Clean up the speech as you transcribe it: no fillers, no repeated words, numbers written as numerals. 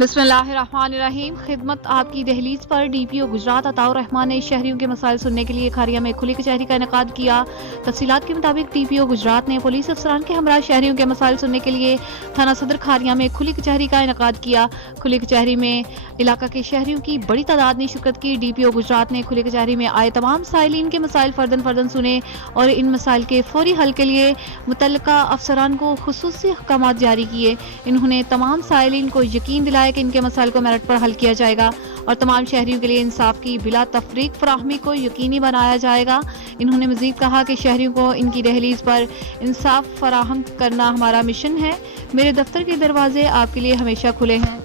बिस्मिल्लाहिर्रहमानिर्रहीम। खिदमत आपकी दहलीज पर डीपीओ गुजरात अताउर रहमान ने शहरियों के मसाइल सुनने के लिए खारिया में खुली कचहरी का इनेकाद किया। तफसीलात के मुताबिक डीपीओ गुजरात ने पुलिस अफसरान के हमरा शहरियों के मसाइल सुनने के लिए थाना सदर खारिया में खुली कचहरी का इनेकाद किया। खुली कचहरी में इलाका के शहरियों की बड़ी तादाद ने शिरकत की। डीपीओ गुजरात ने खुली कचहरी में आए तमाम साइलिन के मसाइल फर्दन फर्दन सुने और इन मसाइल के फौरी हल के लिए मुतल्लिका अफसरान को खुसूसी अहकाम जारी किए। इन्होंने तमाम साइलिन को यकीन दिलाया कि इनके मसाइल को मेरिट पर हल किया जाएगा और तमाम शहरियों के लिए इंसाफ की बिला तफरीक फराहमी को यकीनी बनाया जाएगा। इन्होंने मजीद कहा कि शहरियों को इनकी दहलीज पर इंसाफ फराहम करना हमारा मिशन है। मेरे दफ्तर के दरवाजे आपके लिए हमेशा खुले हैं।